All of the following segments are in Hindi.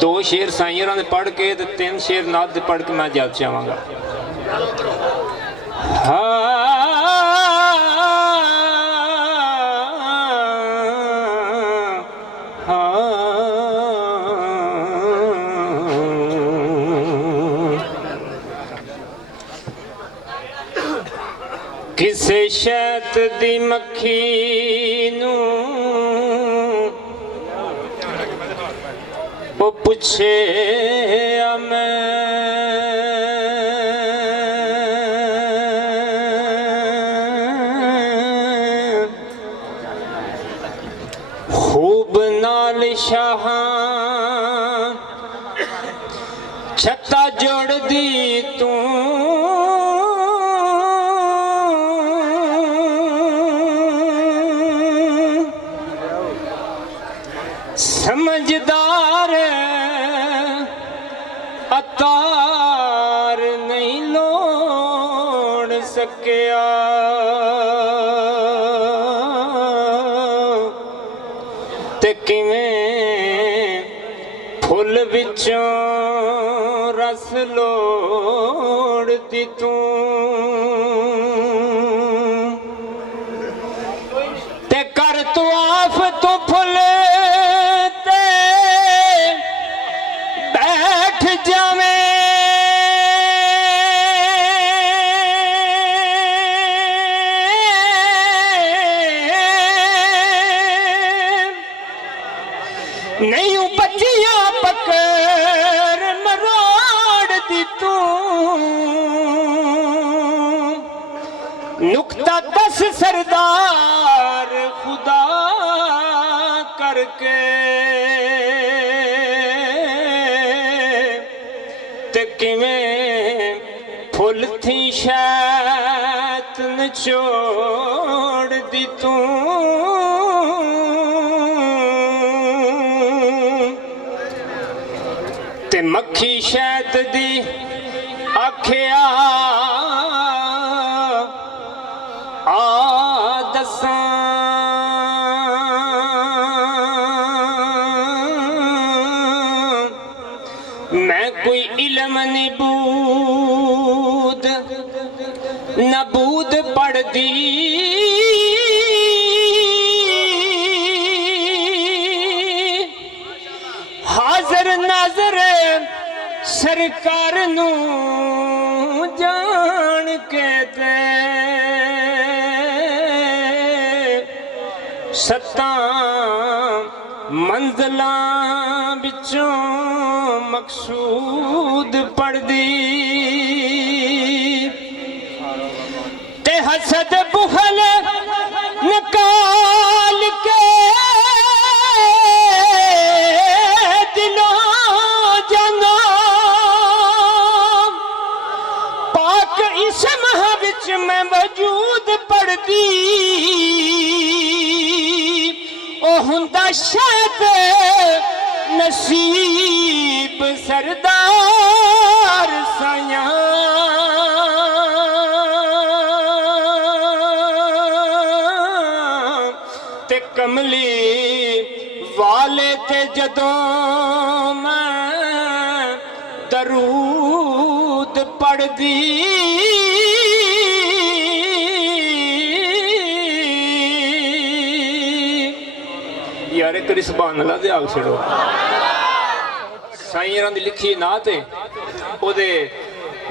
दो शेर साईं ने पढ़ के तो 3 शेर नात पढ़ के मैं जल चाहवागा। किसे शैत दी मक्खी नू वो पुछे मैं खूब नाल शाह छत्ता जोड़ दी तू समझदार अतार नहीं लोड़ सकिया ते किवें फुल विचों रस लोड़ दी तू ते कर तू आफ तू फुल नहीं बच्चियां पकड़ मरोड़ दी तू नुक्ता 10 सरदार खुदा करके ते किवें फुल थी शैत निचोड़ दी तू ते मक्खी शैत दी आखिया आ दसां मैं कोई इल्म निबूद नबूद पढ़ दी हाजर नाजर सरकार नू जान के दे सत्ता मंजिलां बिचों मकसूद पढ़ दी ते हसद बुखल निकाल के मैं वजूद पढ़दी ओ हुंदा शायद नसीब सरदार साया ते कमली वाले ते जदों मैं दरूद पढ़दी यार एक सुभान अल्लाह दे आग छड़ो साईं दी लिखी नात है ओदे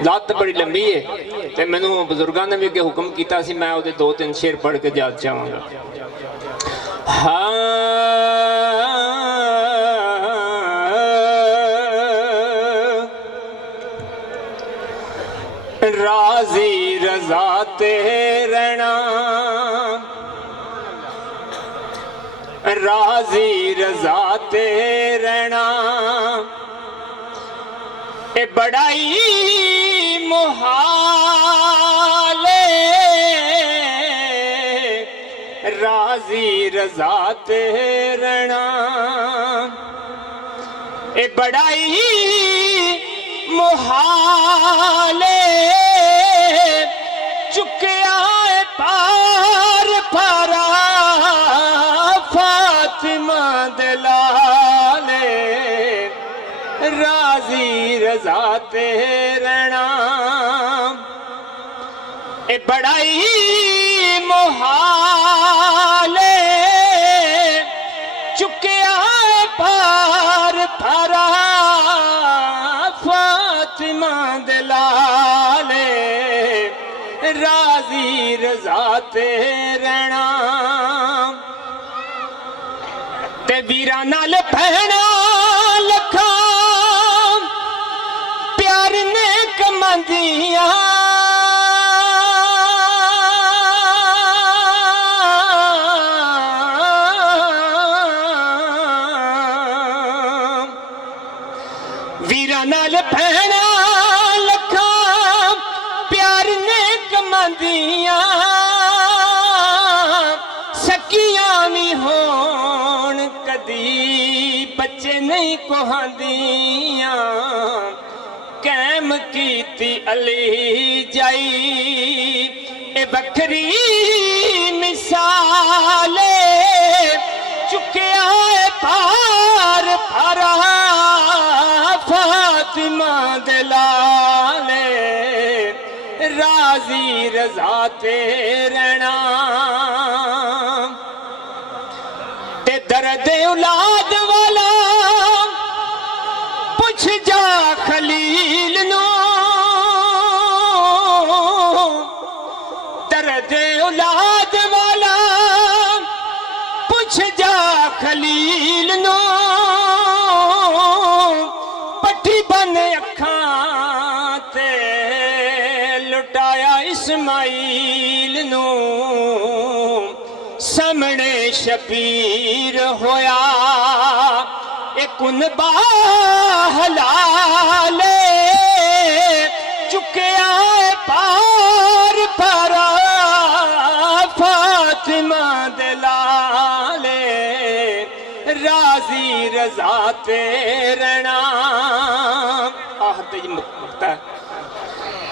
लात बड़ी लंबी है ते मैनू बुजुर्गां ने भी अगे हुक्म कीता सी मैं ओदे 2-3 शेर पढ़ के याद चाहांगा। राजी रजा ते रहना राजी रजा ते रहना ए बड़ाई मुहाल राजी रजा ते रहना ए बड़ाई मुहाल चुकिया पार पारा फातिमा दलाले राजी रजा ते रहना ए बड़ाई मोहाले चुकिया पार थारा फातिमा दे लाले राजी रजा ते रहना ते वीरा नाल भैणा लखा प्यार ने कमांदियां वीरा नाल भैणा लखा प्यार ने कमांदियां सकियां भी होण कदी बच्चे नहीं कोहांदियां कैम कीती अली जाई ए बखरी मिसाले चुकिया पार फारा फातिमा दे लाले राजी रजा ते रहना ते दर्द औलाद वाला पुछ जा खलील नो दर्द औलाद वाला पुछ जा खलील नो पट्टी बन अखां ते लुटाया इस्माइल नो सामने शबीर होया एक कुनबा हलाले चुकिया पार परा फातिमा दे लाले राजी रजा ते रहना आहते मुक्ता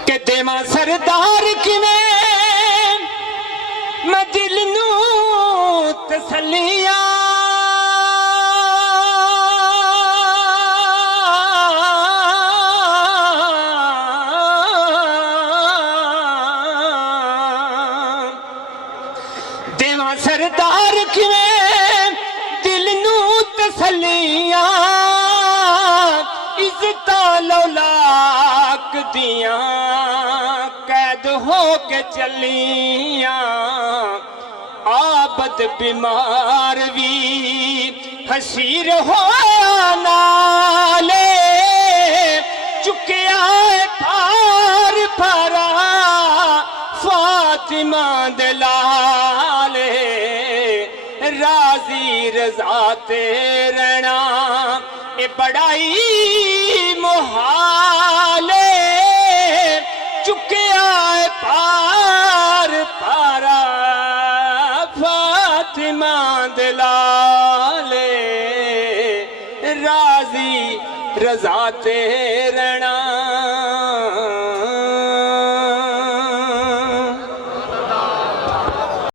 के देवा सरदार किवें मैं दिल नू तसलियां देवा सरदार किवें दिल नू तसलियां इज्जतां लौलाक दियां कैद हो के चलियां आबद बीमार भी हसीर होया नाले चुकिया पार परा फातिमा दे लाले राजी रजा ते रहना ए बड़ाई मोहाले चुकिया पार पारा फातिमा दे लाले राजी रजा ते रहना।